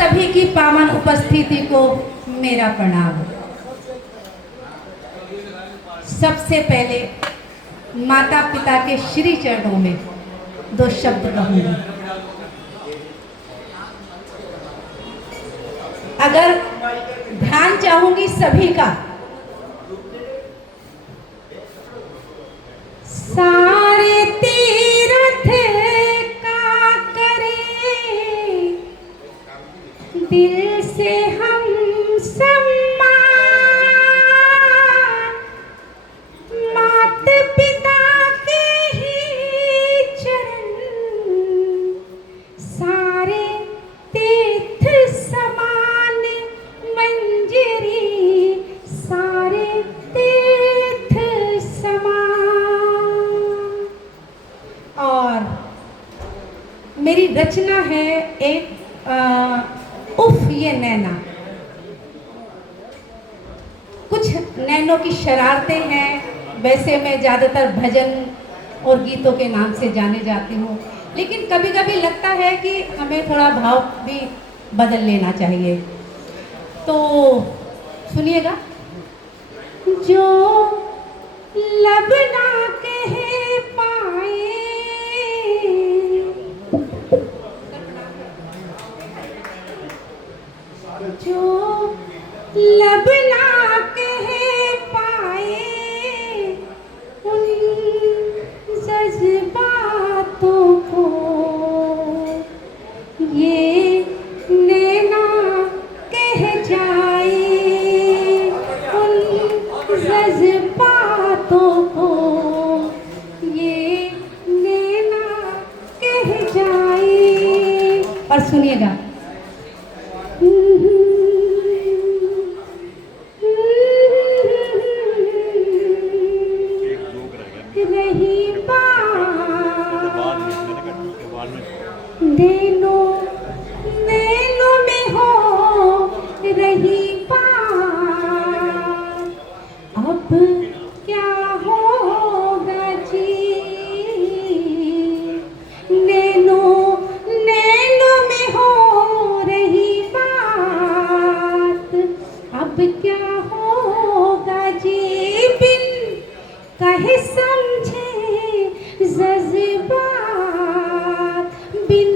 सभी की पावन उपस्थिति को मेरा प्रणाम। सबसे पहले माता पिता के श्री चरणों में दो शब्द कहूंगी। अगर ध्यान चाहूंगी सभी का, सारे तीर्थ का करें दिल से हम सम्मान, मात पिता के ही चरण सारे तीर्थ समान, मंजरी सारे तीर्थ समान। और मेरी रचना है एक उफ ये नैना। कुछ नैनों की शरारतें हैं। वैसे मैं ज़्यादातर भजन और गीतों के नाम से जाने जाती हूँ, लेकिन कभी कभी लगता है कि हमें थोड़ा भाव भी बदल लेना चाहिए। तो सुनिएगा। जो लब ना कह पाए, जो लब ना कह पाए, उन जज्बातों को ये नैना कह जाए, उन जज्बातों को ये नैना कह जाए। और सुनिएगा। रही नैनों नैनों में हो रही बात, अब क्या होगा जी। नैनों नैनों में हो रही बात, अब क्या होगा जी। बिन कहे समझे जज्बात, बिन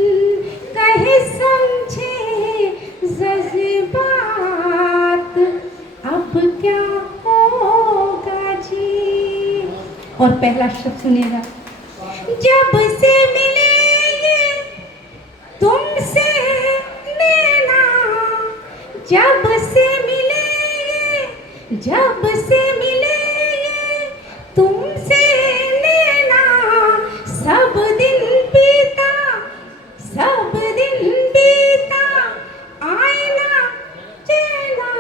कहे समझे जज्बात, अब क्या होगा जी। और पहला शब्द सुनिएगा। जब से मिले ये तुमसे नैना, जब से मिले ये, जब से मिले ये तुमसे नैना, सब दिन बीता, सब दिन बीता, आईना चैना।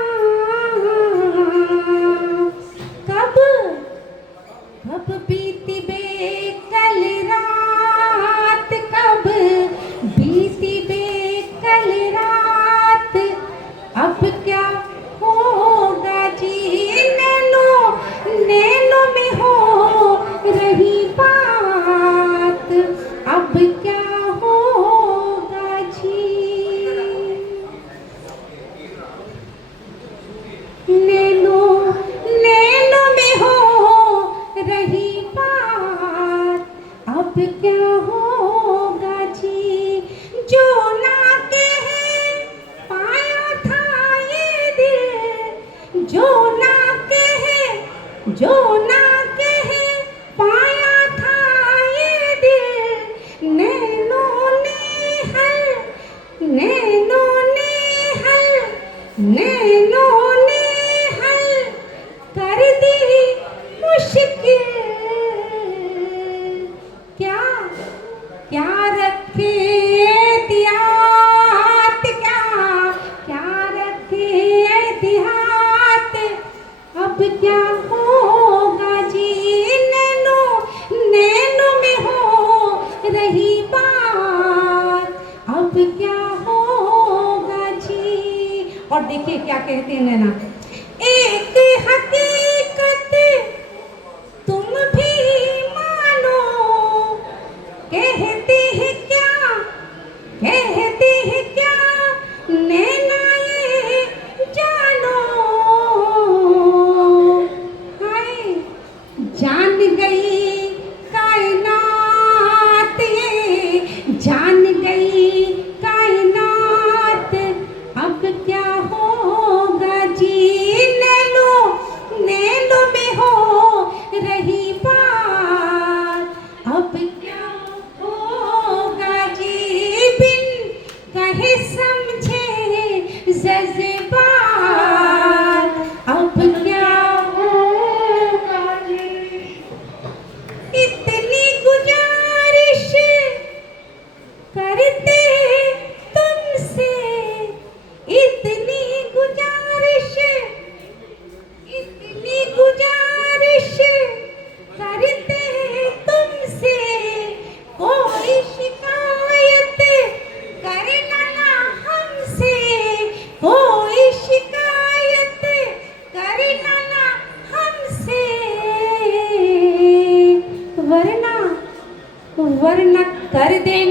कब कब बीती बेकल रात, कब बीती बेकल रात, अब क्या होगा जी। नैनों नैनों में हो रही बात, अब क्या होगा जी। नैनों नैनों में हो रही बात, अब क्या होगा जी। जो ना कह पाया था ये दिल, जो ना कह, जो ना कह पाया था ये दिल, नैनों ने हल, नैनों ने हल, नैनों ने हल कर दी मुश्किल। क्या क्या रखे एहतियात, क्या क्या रखे एहतियात, अब क्या होगा जी। नैनों नैनों में हो रही बात, अब क्या होगा जी। और देखिए क्या कहते हैं नैना। एक हकीकत तुम भी मानो, कहते हैं क्या, कहते हैं क्या,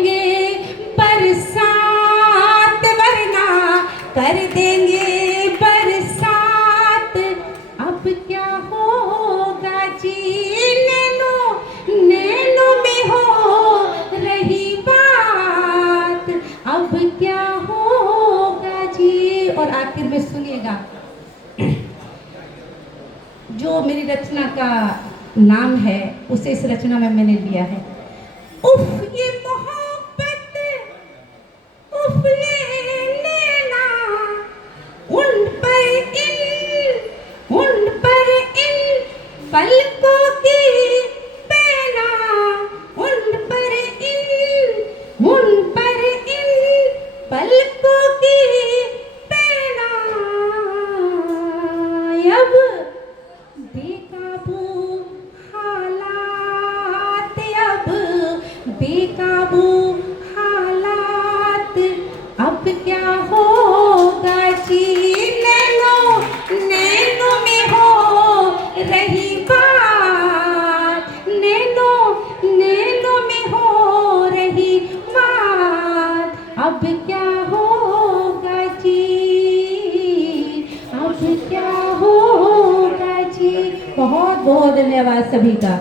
देंगे बरसात, वरना कर देंगे बरसात। अब क्या होगा जी, नैनो नैनो में हो रही बात, अब क्या होगा जी। और आखिर में सुनिएगा, जो मेरी रचना का नाम है उसे इस रचना में मैंने लिया है। उफ ये मोहब्बत, उफ ये नैना, उन पर इन पलकों की पैना, उन पर इन पलकों की पैना। अब बेकाबू हालात, अब बेकाबू हालात, अब क्या होगा जी, नैनो नैनो में हो रही बात, नैनो नैनो में हो रही बात। अब क्या होगा जी, अब क्या होगा जी। बहुत बहुत धन्यवाद सभी का।